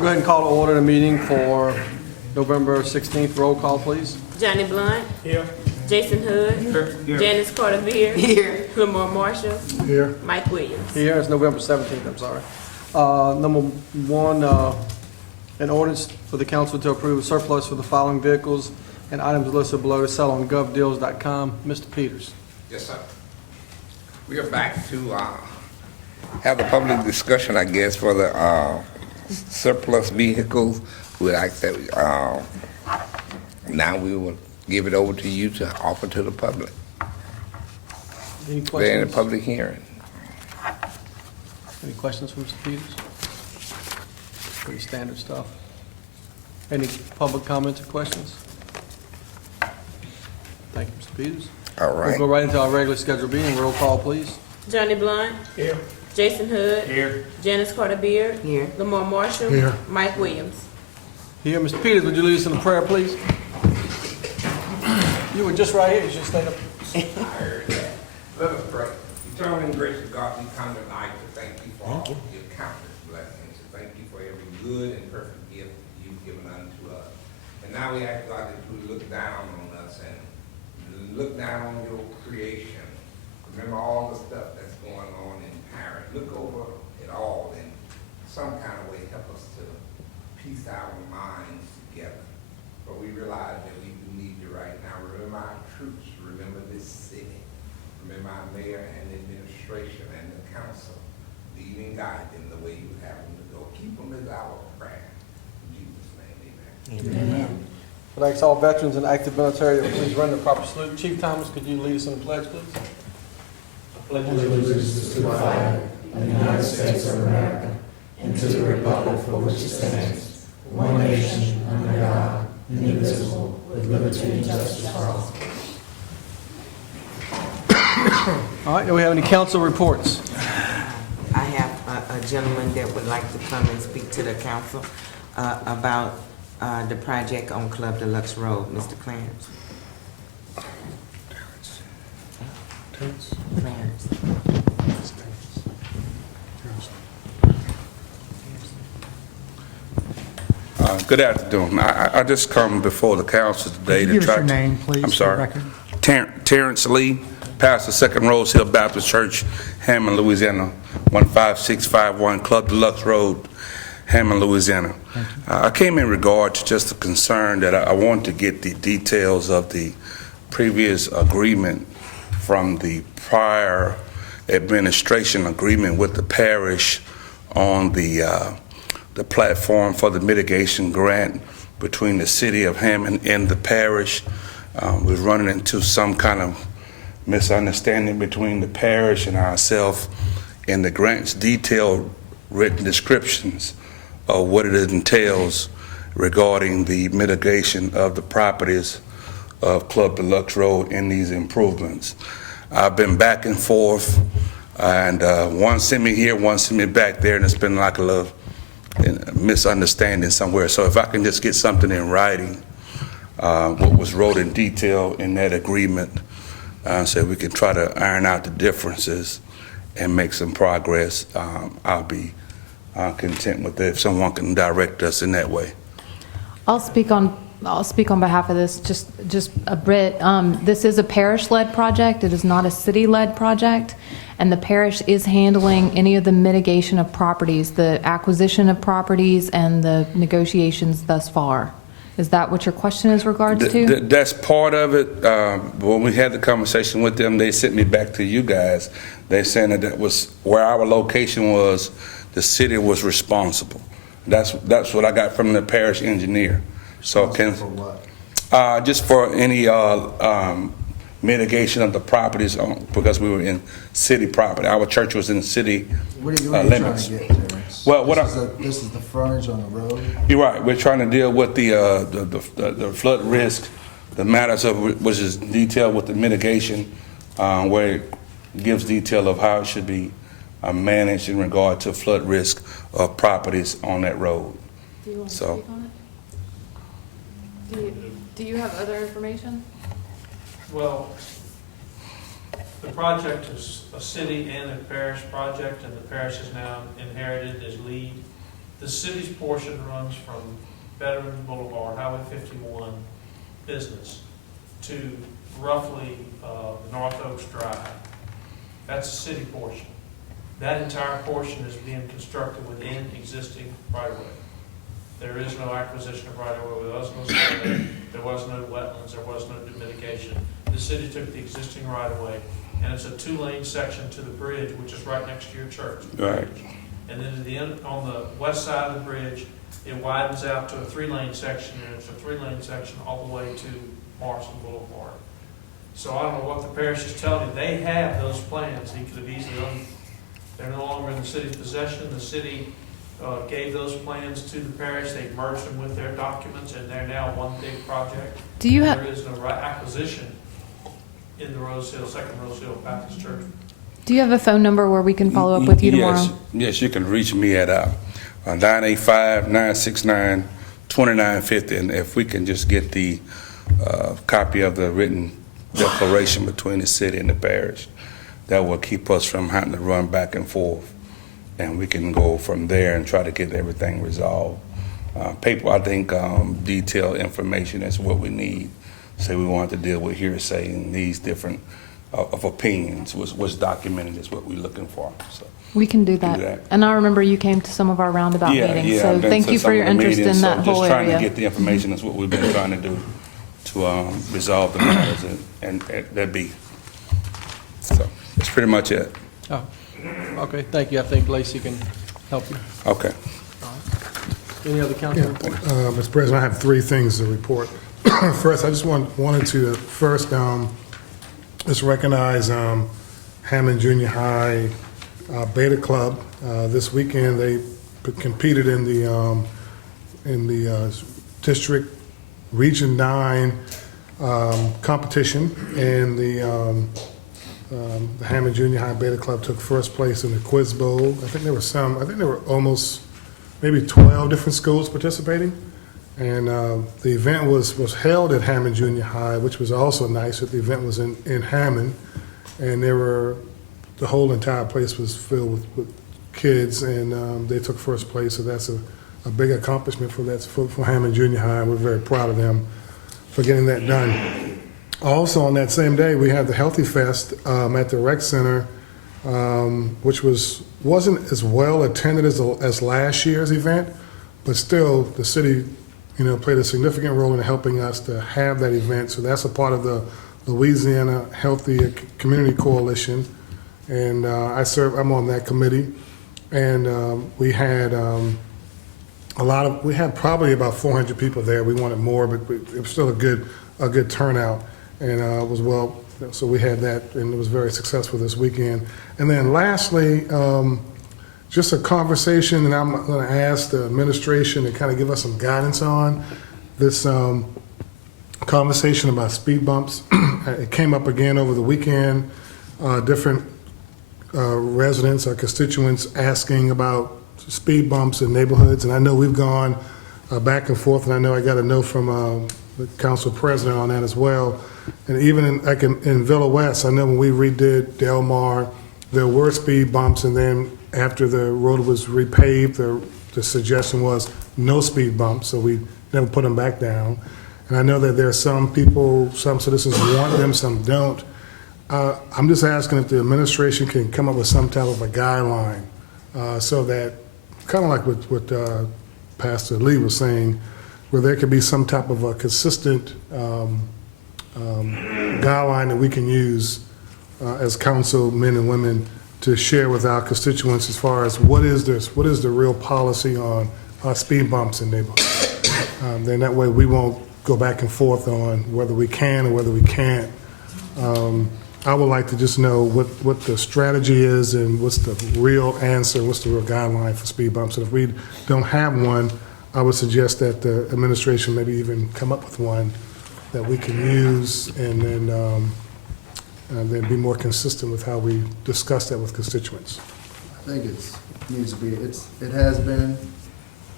Go ahead and call to order the meeting for November 16th. Roll call, please. Johnny Blunt. Here. Jason Hood. Here. Janice Carter-Beard. Here. Lamar Marshall. Here. Mike Williams. Here, it's November 17th, I'm sorry. Number one, an ordinance for the council to approve a surplus for the following vehicles and items listed below to sell on govdeals.com. Mr. Peters. Yes, sir. We are back to have the public discussion, I guess, for the surplus vehicles. We'd like that. Now we will give it over to you to offer to the public. Any They're in questions? a public hearing. Any questions from Mr. Peters? Pretty standard stuff. Any public comments or questions? Thank you, Mr. Peters. All We'll right. go right into our regularly scheduled meeting. Roll call, please. Johnny Blunt. Here. Jason Hood. Here. Janice Carter-Beard. Here. Lamar Marshall. Here. Mike Williams. Here, Mr. Peters, would you lead us in a prayer, please? You were just right here. You should stay up. I heard that. Let us pray. Eternal and gracious God, we come tonight to thank you for all your countless blessings. Thank you for every good and perfect gift you've given unto us. And now we ask God that you would look down on us and look down on your creation. Remember all the stuff that's going on in Paris. Look over it all and some kind of way help us to piece our minds together. For we realize that we do need you right now. Remember our troops. Remember this city. Remember our mayor and the administration and the council. Lead and guide them the way you have them to go. Keep them as our prayer. In Jesus' name, amen. Amen. I'd like all veterans and active military to please render the proper salute. Chief Thomas, could you lead us in the pledge, please? Pledge allegiance to the flag of the United States of America and to the republic for which it stands, one nation, under God, indivisible, with liberty and justice for all. All right, do we have any council reports? I have a gentleman that would like to come and speak to the council about the project on Club Deluxe Road. Mr. Clarence. Clarence. Good afternoon. I just come before the council today to Give us try. your name, please. I'm for the sorry. record. Terrence Lee, pastor Second Rose Hill Baptist Church, Hammond, Louisiana, 15651 Club Deluxe Road, Hammond, Louisiana. I came in regard to just a concern that I want to get the details of the previous agreement from the prior administration agreement with the parish on the platform for the mitigation grant between the city of Hammond and the parish. We're running into some kind of misunderstanding between the parish and ourselves, and the grant's detailed written descriptions of what it entails regarding the mitigation of the properties of Club Deluxe Road in these improvements. I've been back and forth, and one sent me here, one sent me back there, and it's been like a little misunderstanding somewhere. So if I can just get something in writing, what was wrote in detail in that agreement, so we can try to iron out the differences and make some progress, I'll be content with it if someone can direct us in that way. I'll speak on behalf of this just a bit. This is a parish-led project. It is not a city-led project, and the parish is handling any of the mitigation of properties, the acquisition of properties, and the negotiations thus far. Is that what your question is regards to? That's part of it. When we had the conversation with them, they sent me back to you guys. They saying that was where our location was. The city was responsible. That's what I got from the parish engineer. So can For what? just for any mitigation of the properties because we were in city property. Our church was in city What are you limits. trying to get, Terrence? Well, This is the frontage on the road? You're right. We're trying to deal with the flood risk, the matters of which is detailed with the mitigation, where it gives detail of how it should be managed in regard to flood risk of properties on that road. Do you want to So- speak on it? Do you have other information? Well, the project is a city and a parish project, and the parish is now inherited as lead. The city's portion runs from Veterans Boulevard, Highway 51 business to roughly North Oaks Drive. That's the city portion. That entire portion is being constructed within existing right-of-way. There is no acquisition of right-of-way, there was no survey, there was no wetlands, there was no mitigation. The city took the existing right-of-way, and it's a 2-lane section to the bridge, which is right next to your church. Right. And then at the end, on the west side of the bridge, it widens out to a 3-lane section, and it's a 3-lane section all the way to Morrison Boulevard. So I don't know what the parish is telling you. They have those plans. He could have easily done. They're no longer in the city's possession. The city gave those plans to the parish. They merged them with their documents, and they're now one big project. Do you There have, is no acquisition in the Rose Hill, Second Rose Hill Baptist Church. do you have a phone number where we can follow up with you tomorrow? Yes, you can reach me at 985-969-2950, and if we can just get the copy of the written declaration between the city and the parish, that will keep us from having to run back and forth, and we can go from there and try to get everything resolved. Paper, I think, detailed information is what we need. Say we want to deal with hearsay and these different of opinions, what's documented is what we're looking for. So. We can do that. And I remember you came to some of our roundabout meetings, so I've been thank to you for some your of the interest in meetings, that so whole just trying to area. get the information is what we've been trying to do to resolve the matters and that be. So that's pretty much it. Oh, okay, thank you. I think Lacey can help you. Okay. Any other council reports? Mr. President, I have 3 things to report. First, I just wanted to first just recognize Hammond Junior High Beta Club. This weekend, they competed in the district Region 9 competition, and the Hammond Junior High Beta Club took first place in the Quiz Bowl. I think there were almost maybe 12 different schools participating. And the event was held at Hammond Junior High, which was also nice. The event was in Hammond, and the whole entire place was filled with kids, and they took first place. So that's a big accomplishment for Hammond Junior High. We're very proud of them for getting that done. Also on that same day, we had the Healthy Fest at the Rec Center, which wasn't as well attended as last year's event, but still the city played a significant role in helping us to have that event. So that's a part of the Louisiana Healthy Community Coalition, and I'm on that committee. And we had probably about 400 people there. We wanted more, but it was still a good turnout, and it was well. So we had that, and it was very successful this weekend. And then lastly, just a conversation, and I'm going to ask the administration to kind of give us some guidance on this conversation about speed bumps. It came up again over the weekend. Different residents or constituents asking about speed bumps in neighborhoods, and I know we've gone back and forth, and I know I got a note from the council president on that as well. And even in Villa West, I know when we redid Del Mar, there were speed bumps, and then after the road was repaved, the suggestion was no speed bumps, so we never put them back down. And I know that there are some people, some citizens want them, some don't. I'm just asking if the administration can come up with some type of a guideline so that, kind of like what Pastor Lee was saying, where there could be some type of a consistent guideline that we can use as council men and women to share with our constituents as far as what is the real policy on speed bumps in neighborhoods. Then that way we won't go back and forth on whether we can or whether we can't. I would like to just know what the strategy is and what's the real answer, what's the real guideline for speed bumps. And if we don't have one, I would suggest that the administration maybe even come up with one that we can use, and then be more consistent with how we discuss that with constituents. I think it has been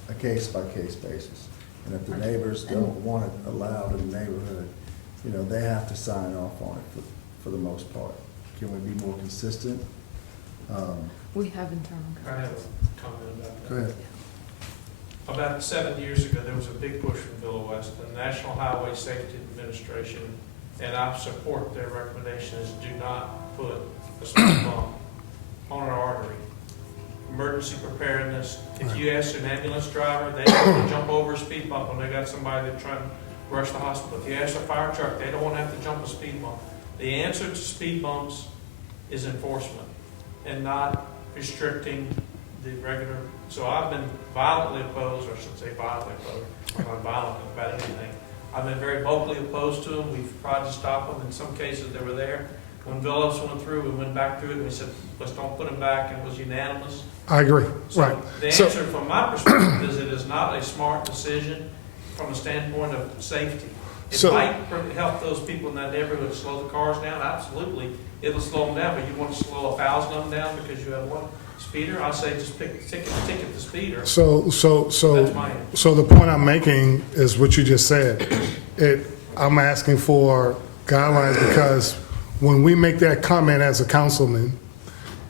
a case-by-case basis. And if the neighbors don't want it allowed in the neighborhood, they have to sign off on it for the most part. Can we be more consistent? We have internal. I have a comment about that. Go ahead. About 7 years ago, there was a big push from Villa West, the National Highway Safety Administration, and I support their recommendation is do not put a speed bump on an artery. Emergency preparedness, if you ask an ambulance driver, they don't want to jump over a speed bump when they got somebody that's trying to rush the hospital. If you ask a fire truck, they don't want to have to jump a speed bump. The answer to speed bumps is enforcement and not restricting the regular. So I've been violently opposed, or I should say violently opposed, I'm not violent about anything. I've been very vocally opposed to them. We've tried to stop them. In some cases, they were there. When Villas went through, we went back through it and we said, let's don't put them back, and it was unanimous. I agree, So right. the So- answer from my perspective is it is not a smart decision from the standpoint of safety. It So- might help those people in that neighborhood slow the cars down, absolutely. It'll slow them down, but you want to slow 1,000 of them down because you have one speeder? I say just ticket the speeder. So That's my answer. So the point I'm making is what you just said. I'm asking for guidelines because when we make that comment as a councilman,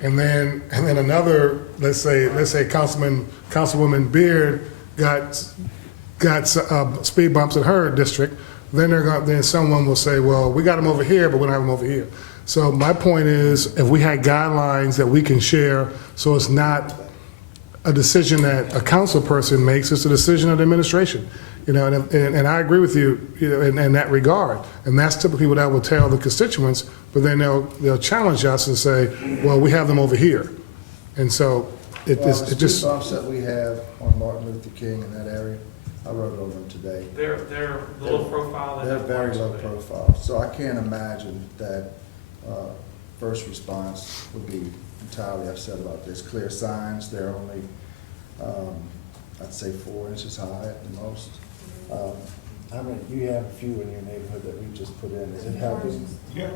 and then another, let's say Councilwoman Beard got speed bumps in her district, then someone will say, well, we got them over here, but we don't have them over here. So my point is, if we had guidelines that we can share, so it's not a decision that a council person makes, it's a decision of the administration. You know, and I agree with you, you know, in that regard. And that's typically what I would tell the constituents, but then they'll challenge us and say, well, we have them over here. And so it Well, the just. speed bumps that we have on Martin Luther King in that area, I rode over them today. They're low profile. They're very low profile, so I can't imagine that first response would be entirely upset about this. Clear signs, they're only, I'd say 4 inches high at the most. How many, you have a few in your neighborhood that we just put in, is it helping? Yeah,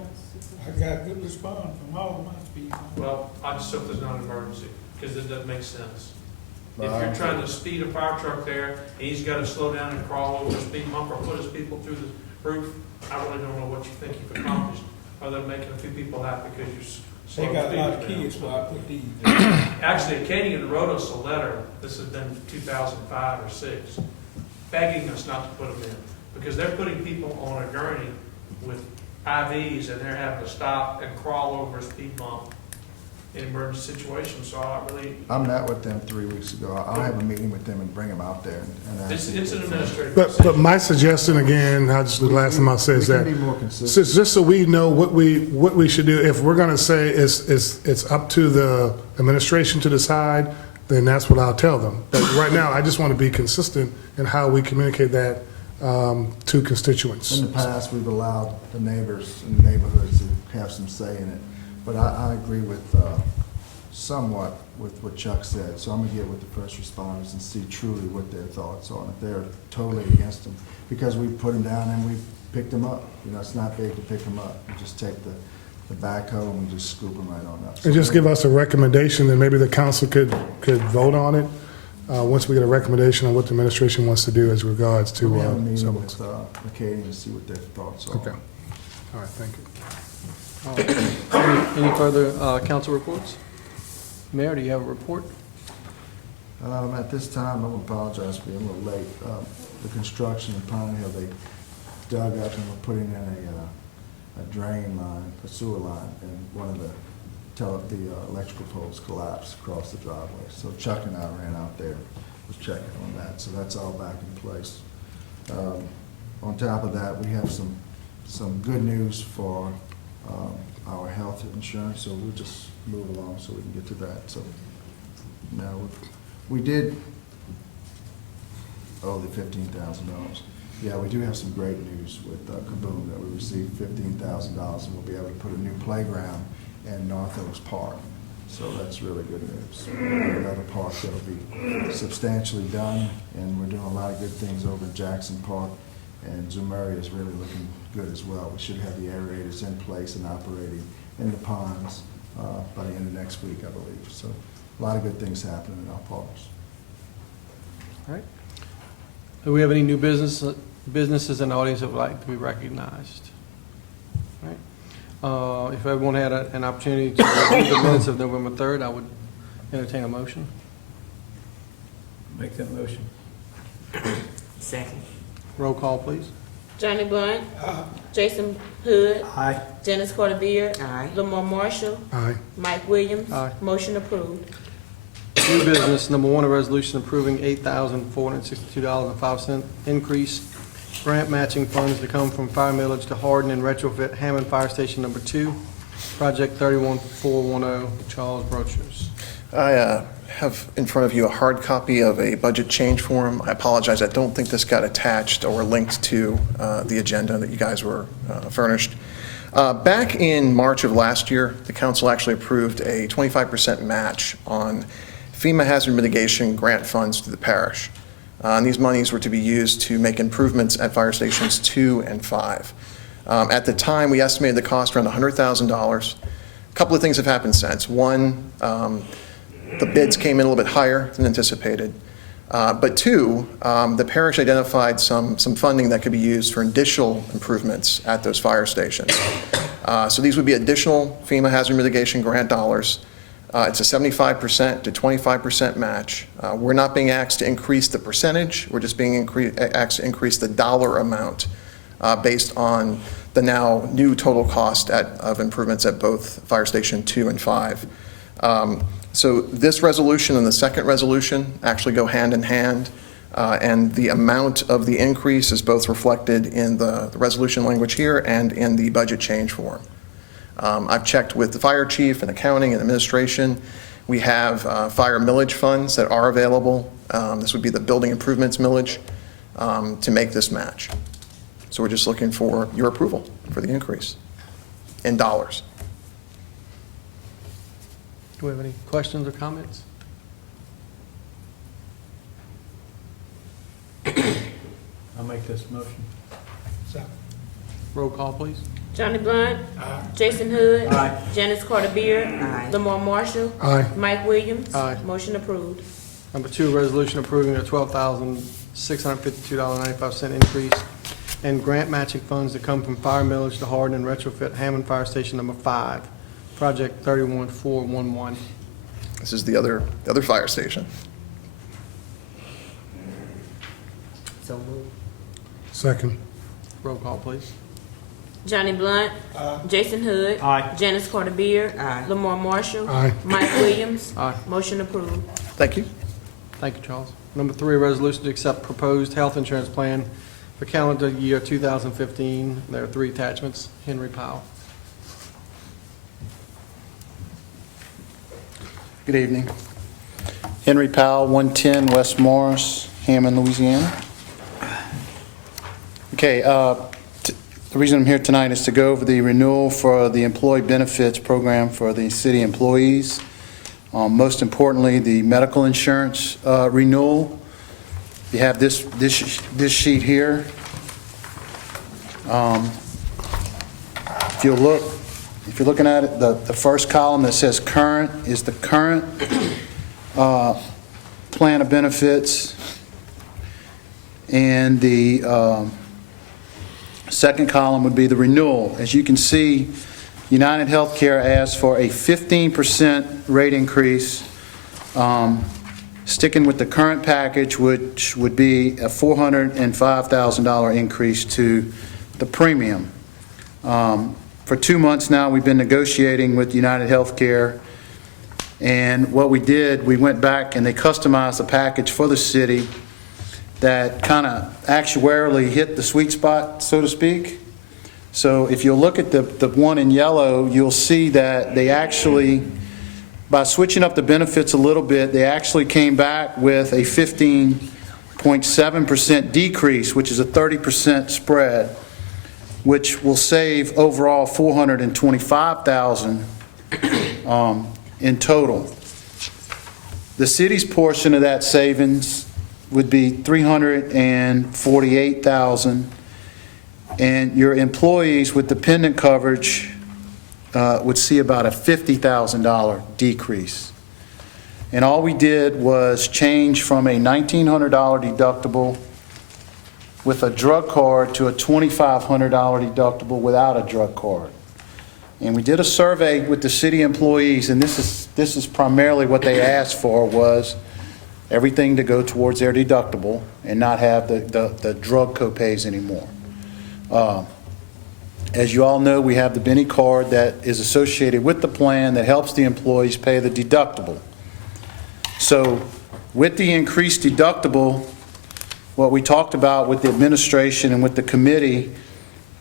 I got good response from all of my speed bumps. Well, I just hope there's not an emergency, because it doesn't make sense. If Well, you're trying to speed a fire truck there, and he's got to slow down and crawl over a speed bump or put his people through the roof, I really don't know what you think you've accomplished, other than making a few people happy because you're They slowing got a lot of speed down. kids, so I put these. Actually, Acadian wrote us a letter, this has been 2005 or 6, begging us not to put them in, because they're putting people on a gurney with IVs, and they're having to stop and crawl over a speed bump in emergency situations, so I really, I met with them 3 weeks ago. I'll have a meeting with them and bring them out there and ask them. it's an administrative But decision. my suggestion again, the last time I said is We that, can be more consistent. just so we know what we should do, if we're gonna say it's up to the administration to decide, then that's what I'll tell them. But right now, I just want to be consistent in how we communicate that to constituents. In the past, we've allowed the neighbors in the neighborhoods to have some say in it. But I agree with somewhat with what Chuck said. So I'm gonna get with the first responders and see truly what their thoughts are, and if they're totally against them. Because we put them down and we picked them up. You know, it's not big to pick them up. You just take the backhoe and we just scoop them right on up. And just give us a recommendation, and maybe the council could vote on it, once we get a recommendation on what the administration wants to do as regards to. We'll have a meeting some of with this. McCady and see what their thoughts are. Okay. All right, thank you. Any further council reports? Mayor, do you have a report? At this time, I apologize for being a little late. The construction in Pine Hill, they dug up and were putting in a drain line, a sewer line, and one of the electrical poles collapsed across the driveway. So Chuck and I ran out there, was checking on that, so that's all back in place. On top of that, we have some good news for our health insurance, so we'll just move along so we can get to that. So now we did owe the $15,000. Yeah, we do have some great news with Kaboom, that we received $15,000 and we'll be able to put a new playground in North Oaks Park. So that's really good news. Another park that'll be substantially done, and we're doing a lot of good things over in Jackson Park, and Zumuri is really looking good as well. We should have the aerators in place and operating in the ponds by the end of next week, I believe. So a lot of good things happening in our parks. All right. Do we have any new businesses in the audience that would like to be recognized? All right. If everyone had an opportunity to review the minutes of November 3rd, I would entertain a motion. Make that motion. Second. Roll call, please. Johnny Blunt. Jason Hood. Aye. Janice Carter Beard. Aye. Lamar Marshall. Aye. Mike Williams. Aye. Motion approved. New business, number one, a resolution approving $8,462.05 increase grant matching funds to come from fire millage to harden and retrofit Hammond Fire Station Number 2, Project 31410. Charles Brochus. I have in front of you a hard copy of a budget change form. I apologize, I don't think this got attached or linked to the agenda that you guys were furnished. Back in March of last year, the council actually approved a 25% match on FEMA hazard mitigation grant funds to the parish. And these monies were to be used to make improvements at fire stations 2 and 5. At the time, we estimated the cost around $100,000. A couple of things have happened since. One, the bids came in a little bit higher than anticipated. But two, the parish identified some funding that could be used for additional improvements at those fire stations. So these would be additional FEMA hazard mitigation grant dollars. It's a 75% to 25% match. We're not being asked to increase the percentage. We're just being asked to increase the dollar amount based on the now new total cost of improvements at both Fire Station 2 and 5. So this resolution and the second resolution actually go hand in hand, and the amount of the increase is both reflected in the resolution language here and in the budget change form. I've checked with the fire chief and accounting and administration. We have fire millage funds that are available. This would be the building improvements millage to make this match. So we're just looking for your approval for the increase in dollars. Do we have any questions or comments? I'll make this motion. Second. Roll call, please. Johnny Blunt. Jason Hood. Aye. Janice Carter Beard. Aye. Lamar Marshall. Aye. Mike Williams. Aye. Motion approved. Number two, resolution approving a $12,652.95 increase in grant matching funds to come from fire millage to harden and retrofit Hammond Fire Station Number 5, Project 31411. This is the other fire station. So moved. Second. Roll call, please. Johnny Blunt. Jason Hood. Aye. Janice Carter Beard. Aye. Lamar Marshall. Aye. Mike Williams. Aye. Motion approved. Thank you. Thank you, Charles. Number three, a resolution to accept proposed health insurance plan for calendar year 2015. There are three attachments. Henry Powell. Good evening. Henry Powell, 110 West Morris, Hammond, Louisiana. Okay, the reason I'm here tonight is to go over the renewal for the employee benefits program for the city employees. Most importantly, the medical insurance renewal. You have this sheet here. If you're looking at it, the first column that says current is the current plan of benefits, and the second column would be the renewal. As you can see, United Healthcare asked for a 15% rate increase, sticking with the current package, which would be a $405,000 increase to the premium. For 2 months now, we've been negotiating with United Healthcare, and what we did, we went back and they customized the package for the city that kind of actuarially hit the sweet spot, so to speak. So if you look at the one in yellow, you'll see that they actually, by switching up the benefits a little bit, they actually came back with a 15.7% decrease, which is a 30% spread, which will save overall $425,000 in total. The city's portion of that savings would be $348,000, and your employees with dependent coverage would see about a $50,000 decrease. And all we did was change from a $1,900 deductible with a drug card to a $2,500 deductible without a drug card. And we did a survey with the city employees, and this is primarily what they asked for, was everything to go towards their deductible and not have the drug copays anymore. As you all know, we have the Benny card that is associated with the plan that helps the employees pay the deductible. So with the increased deductible, what we talked about with the administration and with the committee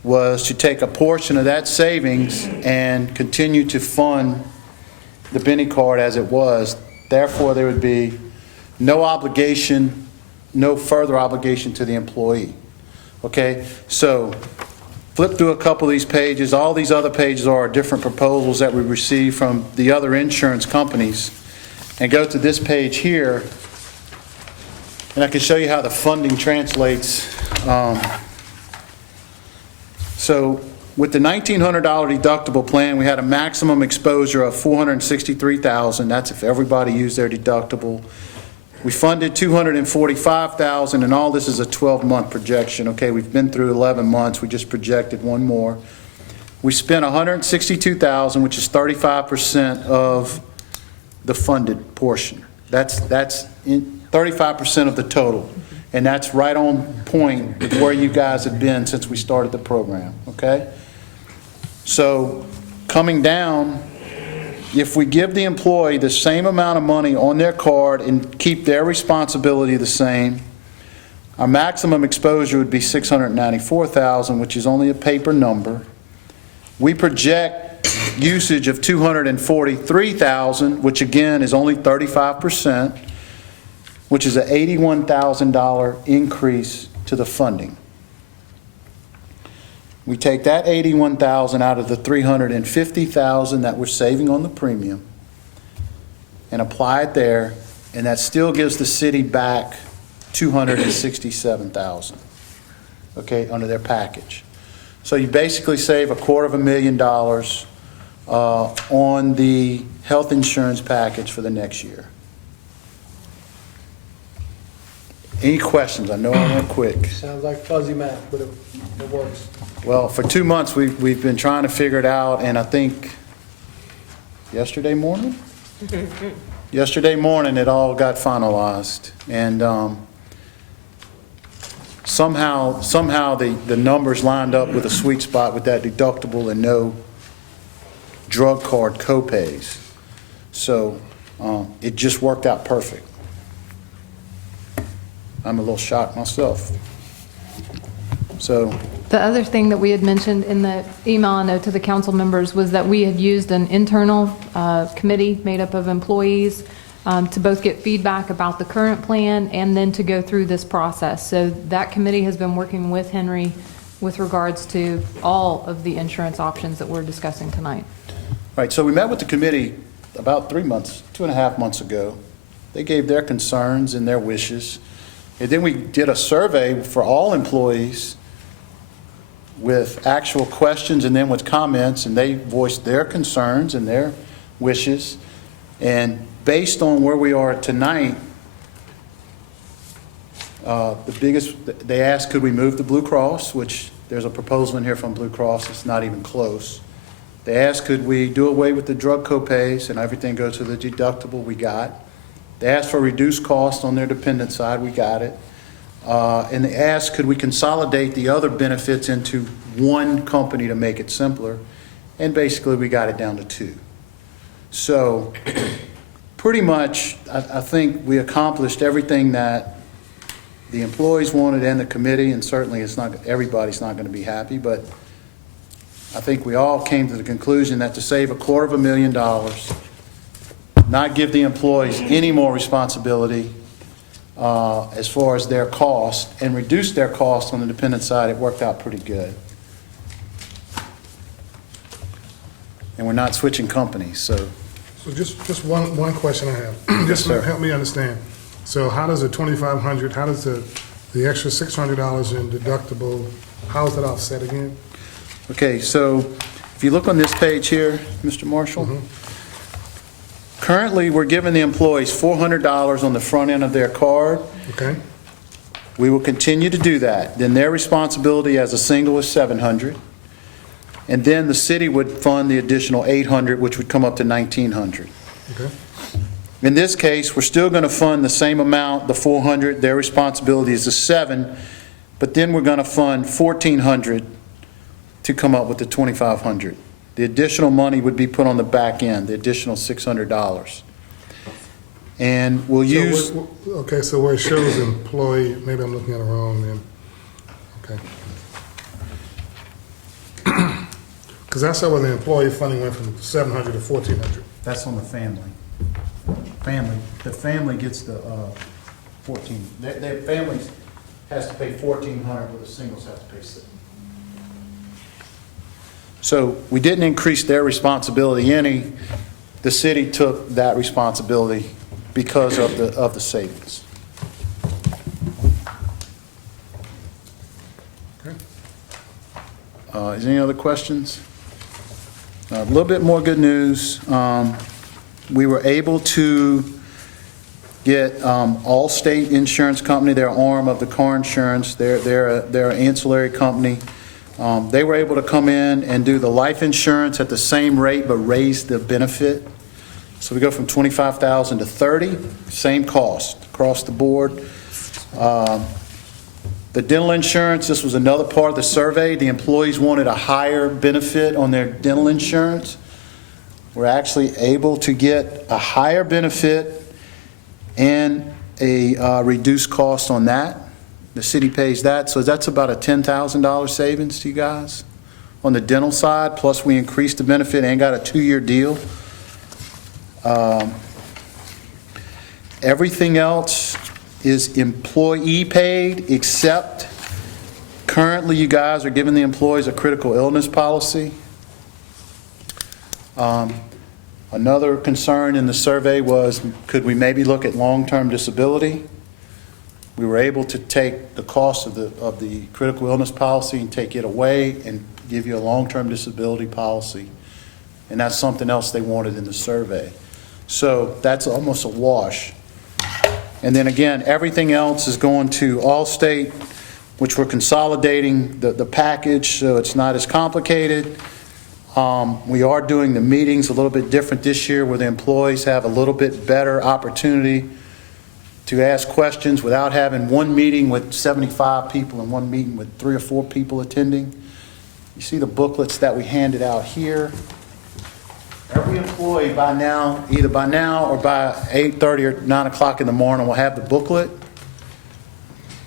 was to take a portion of that savings and continue to fund the Benny card as it was. Therefore, there would be no obligation, no further obligation to the employee. Okay? So flip through a couple of these pages. All these other pages are different proposals that we received from the other insurance companies. And go to this page here, and I can show you how the funding translates. So with the $1,900 deductible plan, we had a maximum exposure of $463,000. That's if everybody used their deductible. We funded $245,000, and all this is a 12-month projection. Okay, we've been through 11 months. We just projected one more. We spent $162,000, which is 35% of the funded portion. That's 35% of the total. And that's right on point with where you guys have been since we started the program, okay? So coming down, if we give the employee the same amount of money on their card and keep their responsibility the same, our maximum exposure would be $694,000, which is only a paper number. We project usage of $243,000, which again is only 35%, which is an $81,000 increase to the funding. We take that $81,000 out of the $350,000 that we're saving on the premium and apply it there, and that still gives the city back $267,000, okay, under their package. So you basically save $250,000 on the health insurance package for the next year. Any questions? I know I went quick. Sounds like fuzzy math, but it works. Well, for 2 months, we've been trying to figure it out, and I think yesterday morning it all got finalized. And somehow the numbers lined up with a sweet spot with that deductible and no drug card copays. So it just worked out perfect. I'm a little shocked myself. So The other thing that we had mentioned in the email I know to the council members was that we had used an internal committee made up of employees to both get feedback about the current plan and then to go through this process. So that committee has been working with Henry with regards to all of the insurance options that we're discussing tonight. Right, so we met with the committee about 2.5 months ago. They gave their concerns and their wishes. And then we did a survey for all employees with actual questions and then with comments, and they voiced their concerns and their wishes. And based on where we are tonight, they asked, could we move to Blue Cross, which there's a proposal in here from Blue Cross. It's not even close. They asked, could we do away with the drug copays and everything goes to the deductible? We got. They asked for reduced costs on their dependent side. We got it. And they asked, could we consolidate the other benefits into one company to make it simpler? And basically, we got it down to 2. So pretty much, I think we accomplished everything that the employees wanted and the committee, and certainly everybody's not going to be happy, but I think we all came to the conclusion that to save $250,000, not give the employees any more responsibility as far as their cost, and reduce their cost on the dependent side, it worked out pretty good. And we're not switching companies, so. So just one question I have, just to help me understand. So how does the $2,500, how does the extra $600 in deductible, how is that offset again? Okay, so if you look on this page here, Mr. Marshall, currently we're giving the employees $400 on the front end of their card. Okay. We will continue to do that. Then their responsibility as a single is $700. And then the city would fund the additional $800, which would come up to $1,900. Okay. In this case, we're still going to fund the same amount, the 400, their responsibility is the 7, but then we're going to fund 1,400 to come up with the 2,500. The additional money would be put on the back end, the additional $600. And we'll use, Okay, so where it shows employee, maybe I'm looking at it wrong then. Okay. Because I saw where the employee funding went from 700 to 1,400. that's on the family. The family gets the 14, their families has to pay 1,400, but the singles have to pay 6. So we didn't increase their responsibility any. The city took that responsibility because of the savings. Okay. Is there any other questions? A little bit more good news. We were able to get Allstate Insurance Company, their arm of the car insurance, they're an ancillary company. They were able to come in and do the life insurance at the same rate but raise the benefit. So we go from $25,000 to $30,000, same cost across the board. The dental insurance, this was another part of the survey. The employees wanted a higher benefit on their dental insurance. We're actually able to get a higher benefit and a reduced cost on that. The city pays that, so that's about a $10,000 savings to you guys on the dental side, plus we increased the benefit and got a 2-year deal. Everything else is employee paid, except currently you guys are giving the employees a critical illness policy. Another concern in the survey was, could we maybe look at long-term disability? We were able to take the cost of the critical illness policy and take it away and give you a long-term disability policy. And that's something else they wanted in the survey. So that's almost a wash. And then again, everything else is going to Allstate, which we're consolidating the package so it's not as complicated. We are doing the meetings a little bit different this year where the employees have a little bit better opportunity to ask questions without having one meeting with 75 people and one meeting with 3 or 4 people attending. You see the booklets that we handed out here. Every employee by now, either by now or by 8:30 or 9 o'clock in the morning will have the booklet.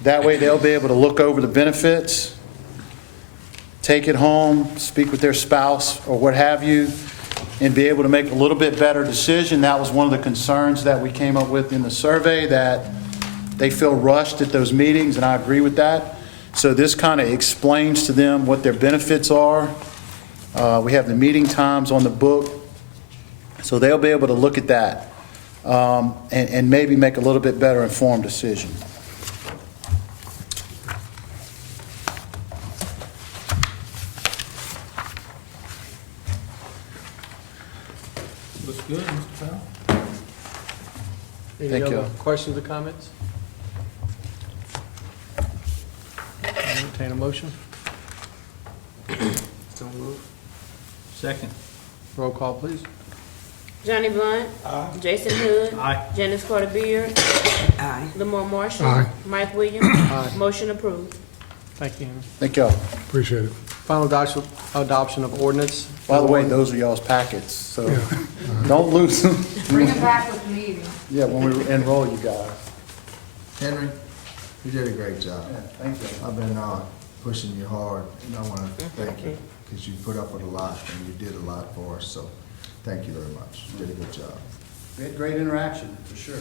That way they'll be able to look over the benefits, take it home, speak with their spouse or what have you, and be able to make a little bit better decision. That was one of the concerns that we came up with in the survey, that they feel rushed at those meetings, and I agree with that. So this kind of explains to them what their benefits are. We have the meeting times on the book, so they'll be able to look at that and maybe make a little bit better informed decision. Looks good, Mr. Powell. Any Thank you. other questions or comments? Entertain a motion. So moved. Second. Roll call, please. Johnny Blunt. Jason Hood. Aye. Janice Carter Beard. Aye. Lamar Marshall. Aye. Mike Williams. Aye. Motion approved. Thank you, Henry. Thank y'all. Appreciate it. Final adoption of ordinance. By the way, those are y'all's packets, so don't lose them. Bring it back with me. Yeah, when we enroll you guys. Henry, you did a great job. Yeah, thank you. I've been pushing you hard, and I want to thank you, because you put up with a lot, and you did a lot for us, so thank you very much. You did a good job. We had great interaction, for sure.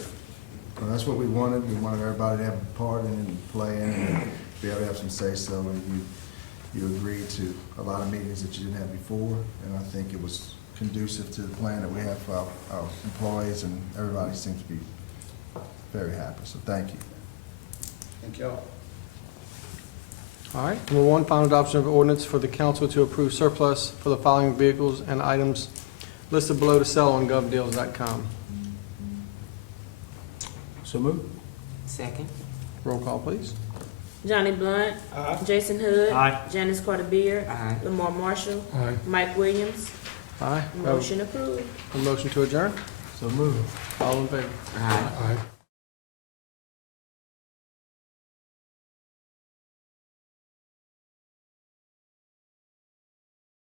Well, that's what we wanted. We wanted everybody to have a part in it and play in it, and be able to have some say-so, and you agreed to a lot of meetings that you didn't have before, and I think it was conducive to the plan that we have for our employees, and everybody seems to be very happy, so thank you. Thank y'all. All right. Number 1, final adoption of ordinance for the council to approve surplus for the following vehicles and items listed below to sell on govdeals.com. So moved. Second. Roll call, please. Johnny Blunt. Jason Hood. Aye. Janice Carter Beard. Aye. Lamar Marshall. Aye. Mike Williams. Aye. Motion approved. A motion to adjourn. So moved. All in favor? Aye. Aye.